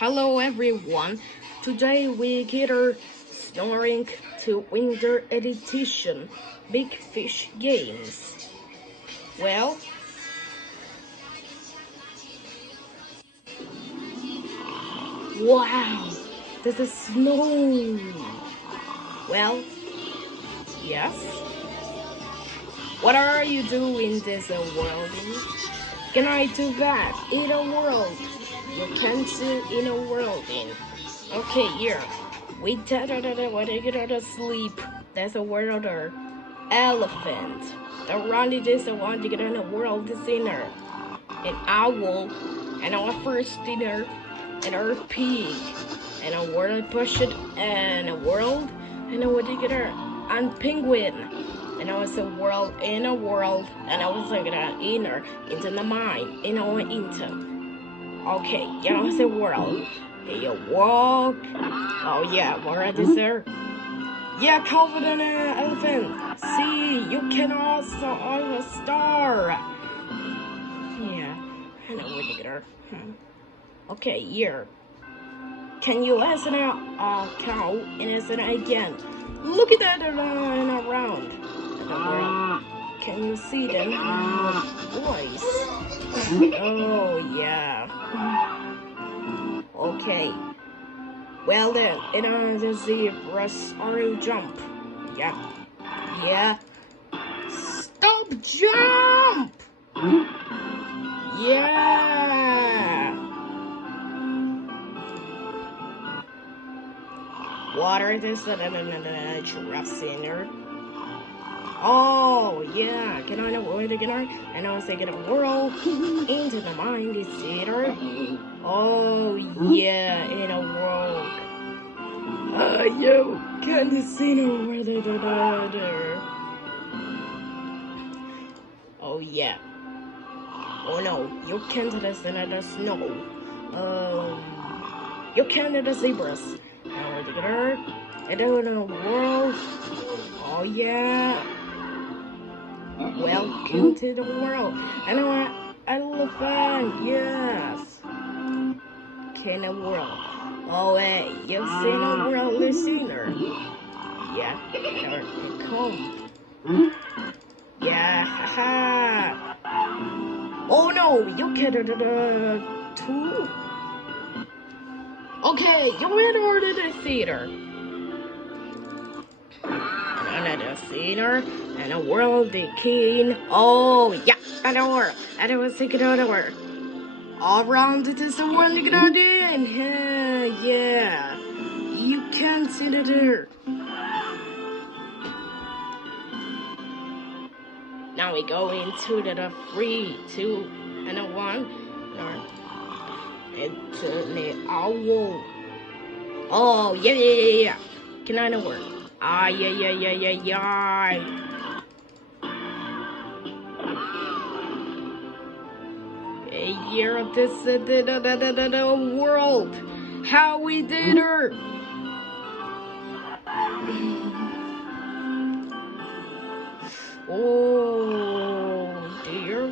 Hello everyone. Today we gather Snoring to Winter Edition Big Fish Games. Well, wow, this is snow. Well, yes. What are you doing this world? Can I do that in a world? You can do in a world in. Okay, here. We get to sleep. There's a world elephant. Around it is the one to get in a world dinner. An owl, and our first dinner, and our pig, and a world bucket, and a world, and a what do you get and penguin. And I was a world in a world, and I was like an inner into the mind, in our into. Okay, you know, it's a world. You walk. Oh yeah, what is there? Yeah, confident elephant. See, you can also on a star. Yeah, I know what you get. Okay, here. Can you listen out cow and listen again? Look at that around the world. Can you see them voice? Oh yeah. Okay. Well then, the zebras are jump. Yeah. Yeah. Stop jump! Yeah. Water this giraffe center. Oh yeah, can I know where to get her? And I was thinking a world into the mind is theater. Oh yeah, in a world. You can't see no where the. Oh yeah. Oh no, you can't listen to the snow. You can't the zebras. Now where to get her? And in a world. Oh yeah. Welcome to the world. And an elephant, yes. Okay, in the world. Oh, hey, you've seen a world listener. Yeah, there they come. Yeah, haha. Oh no, you can't do the two. Okay, you went over to the theater. Another theater and a world the king. Oh yeah, another world. And I was thinking another world. All around it is the one you gonna do. Yeah. You can't see the there. Now we go into the 3, 2, and a 1. Into the owl. Oh yeah. Can I know where? Ah yeah. A year of this the world. How we did her. Oh dear.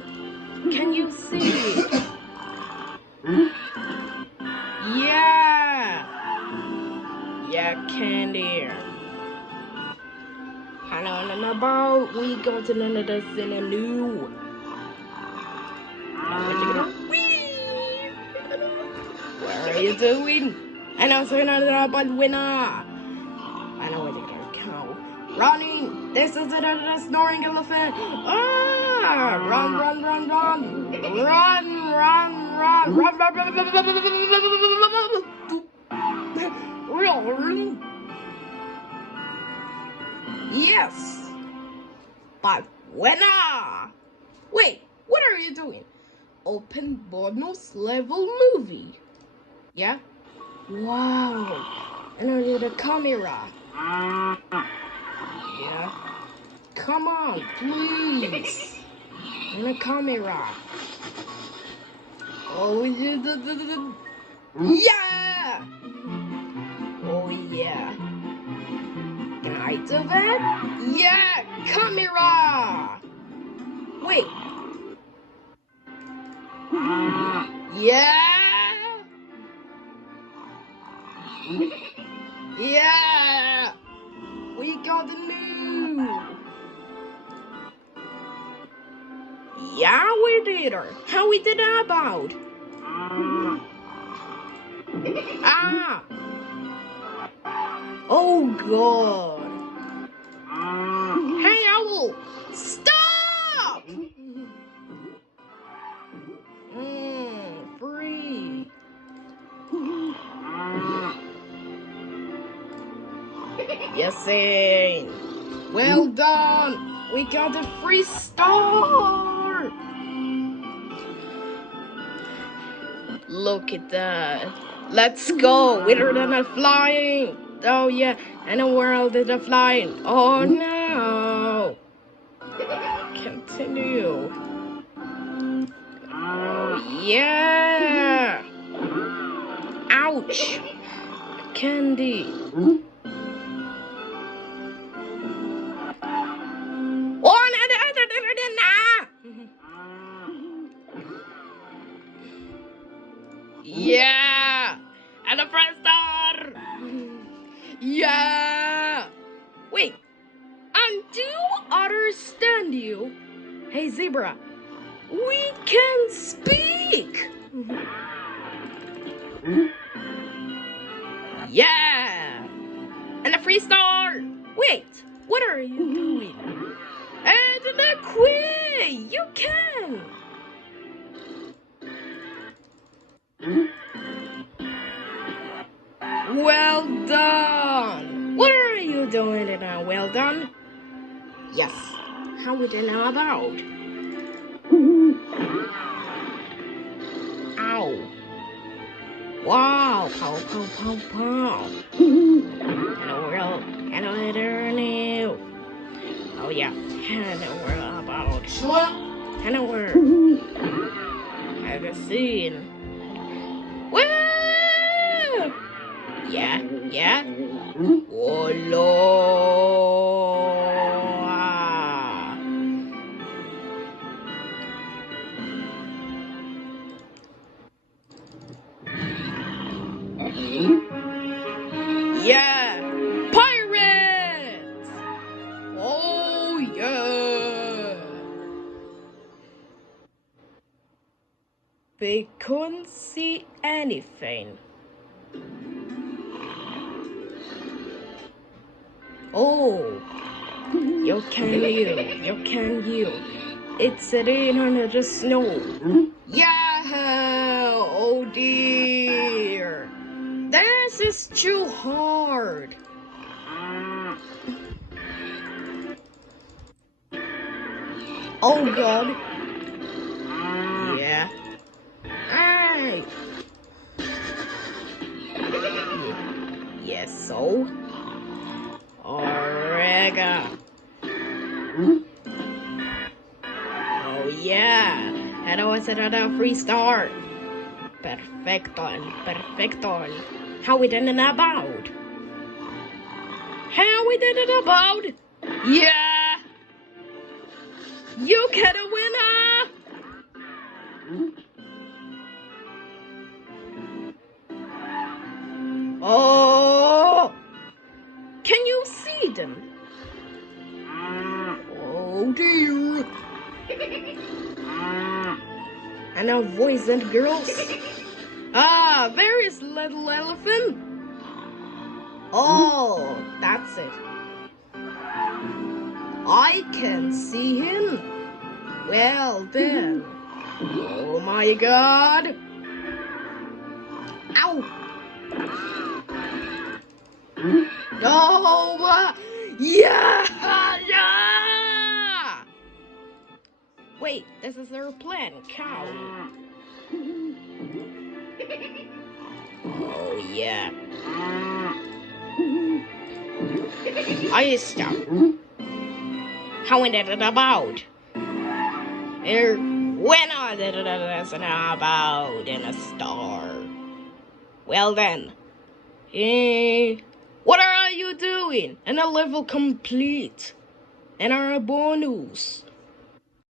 Can you see? Yeah. Yeah, can dear. I know about we go to another in a new. What are you doing? And I'm saying about winner. I know what you're gonna go. Running! This is the Snoring Elephant! Ah! Run! Run! Yes! But winner! Wait, what are you doing? Open bonus level movie. Yeah? Wow! And I need a camera. Yeah? Come on, please. And a camera. Oh, yeah! Oh, yeah. Can I do that? Yeah! Camera! Wait. Yeah! Yeah! We got the new! Yeah, we did her. How we did that about? Ah! Oh God! Hey, owl! Stop! Free. Yes, Zane. Well done. We got a free star. Look at that. Let's go. We're not flying. Oh yeah, and the world is not flying. Oh no. Continue. Oh yeah. Ouch. Candy. Oh no. Yeah. And a fresh star. Yeah. Wait. And do understand you? Hey zebra, we can speak. Yeah. And a free star. Wait, what are you doing? And the queen, you can. Well done. What are you doing now? Well done. Yes. How would you know about? Ow. Wow. Pow, pow, pow, pow. Hello, world. Hello, new. Oh, yeah. Hello, world about. Hello, world. Have you seen? Woo! Yeah, yeah. Oh, Lord. Yeah, pirates! Oh yeah! They couldn't see anything. Oh, you can you. It's sitting under the snow. Yeah! Oh dear! This is too hard. Oh God. Yeah. Hey. Yes, so. Orega. Oh yeah. And I was another free star. Perfecto, perfecto. How we did it about? How we did it about? Yeah. You get a winner. Oh. Can you see them? Oh dear. And now boys and girls. Ah, there is little elephant. Oh, that's it. I can see him. Well then. Oh my God. Ow. Oh, yeah. Wait, this is their plan, cow. Oh yeah. I stop. How is it about? When I did it about in a star. Well then. What are you doing? And a level complete. And our bonus.